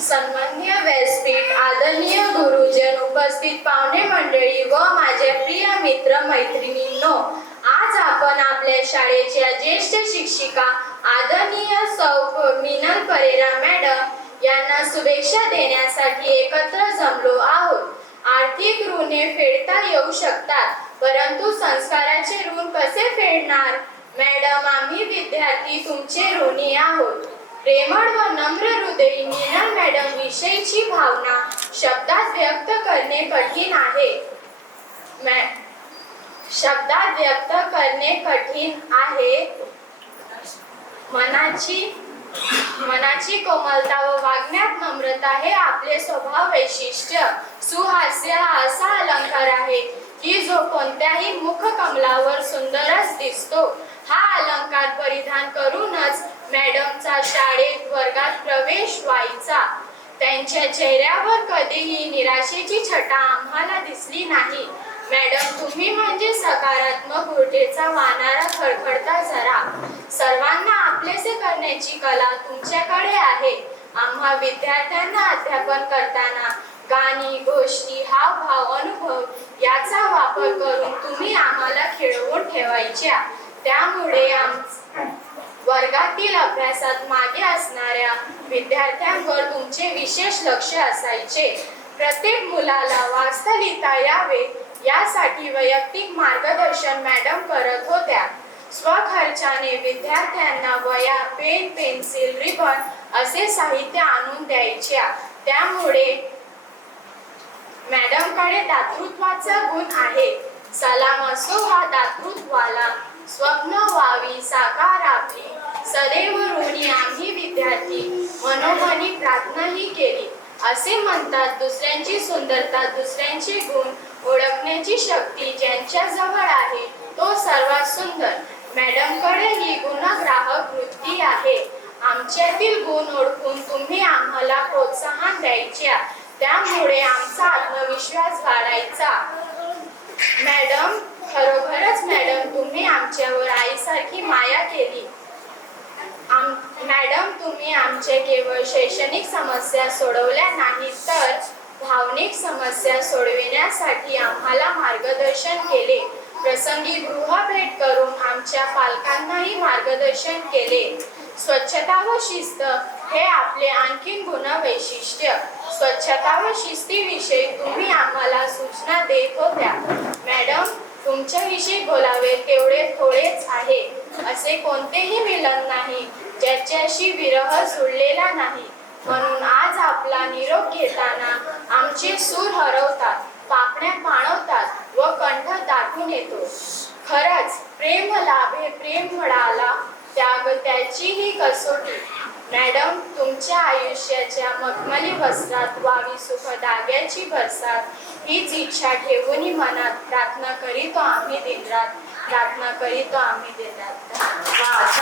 सन्माननीय व्यासपीठ, आदरणीय गुरुजन, उपस्थित पाहुणे मंडळी व माझे प्रिय मित्र मैत्रिणींनो, आज आपण आपल्या शाळेच्या ज्येष्ठ शिक्षिका आदरणीय सौ मीनल परेरा मॅडम यांना शुभेच्छा देण्यासाठी एकत्र जमलो आहोत. आर्थिक ऋणे फेडता येऊ शकतात, परंतु संस्काराचे ऋण कसे फेडणार? मॅडम, आम्ही विद्यार्थी तुमचे ऋणी आहोत. प्रेमळ व नम्र हृदयी मीनल मॅडम विषयीची भावना शब्दात व्यक्त करणे कठीण आहे. शब्दात व्यक्त करणे कठीण आहे. मनाची कोमलता व वागण्यात नम्रता हे आपले स्वभाव वैशिष्ट्य. सुहास्य हा असा अलंकार आहे की जो कोणत्याही मुखकमलावर सुंदरच दिसतो. हा अलंकार परिधान करूनच मॅडमचा शाळेत वर्गात प्रवेश व्हायचा. त्यांच्या चेहऱ्यावर कधीही निराशेची छटा आम्हाला दिसली नाही. मॅडम, तुम्ही म्हणजे सकारात्मक ऊर्जेचा वाहणारा खडखडता झरा. सर्वांना आपलेसे करण्याची कला तुमच्याकडे आहे. आम्हा विद्यार्थ्यांना अध्यापन करताना गाणी, गोष्टी, हावभाव, अनुभव याचा वापर करून तुम्ही आम्हाला खिळवून ठेवायच्या. त्यामुळे वर्गातील अभ्यासात मागे असणाऱ्या विद्यार्थ्यांवर तुमचे विशेष लक्ष असायचे. प्रत्येक मुलाला वाचता लिहिता यावे यासाठी वैयक्तिक मार्गदर्शन मॅडम करत होत्या. स्वखर्चाने विद्यार्थ्यांना वह्या, पेन, पेन्सिल, रिबन असे साहित्य आणून द्यायच्या. त्यामुळे मॅडमकडे दातृत्वाचा गुण आहे. सलाम असो हा दातृत्वाला, स्वप्न व्हावी साकार आपली. सदैव ऋणी आम्ही विद्यार्थी, मनोमनी प्रार्थनाही केली. असे म्हणतात, दुसऱ्यांची सुंदरता, दुसऱ्यांचे गुण ओळखण्याची शक्ती ज्यांच्याजवळ आहे तो सर्वात सुंदर. मॅडमकडे ही गुणग्राहक वृत्ती आहे. आमच्यातील गुण ओळखून तुम्ही आम्हाला प्रोत्साहन द्यायच्या. त्यामुळे आमचा आत्मविश्वास वाढायचा. मॅडम, खरोखरच मॅडम, तुम्ही आमच्यावर आईसारखी माया केली. मॅडम, तुम्ही आमच्या केवळ शैक्षणिक समस्या सोडवल्या नाहीत, तर भावनिक समस्या सोडविण्यासाठी आम्हाला मार्गदर्शन केले. प्रसंगी गृहभेट करून आमच्या पालकांनाही मार्गदर्शन केले. स्वच्छता व शिस्त हे आपले आणखीन गुणवैशिष्ट्य. स्वच्छता व शिस्तीविषयी तुम्ही आम्हाला सूचना देत होत्या. मॅडम, तुमच्याविषयी बोलावे तेवढे थोडेच आहे. असे कोणतेही मिलन नाही ज्याच्याशी विरह जुळलेला नाही. म्हणून आज आपला निरोप घेताना आमचे सूर हरवतात, पापण्या पाणवतात व कंठ दाटून येतो. खरंच प्रेम लाभे प्रेम मिळाला, त्याग त्याचीही कसोटी. मॅडम, तुमच्या आयुष्याच्या मखमली वस्त्रात व्हावी सुखदाग्याची बरसात, हीच इच्छा ठेवून मनात प्रार्थना करीतो आम्ही दिनरात. प्रार्थना करीतो आम्ही दिनरात.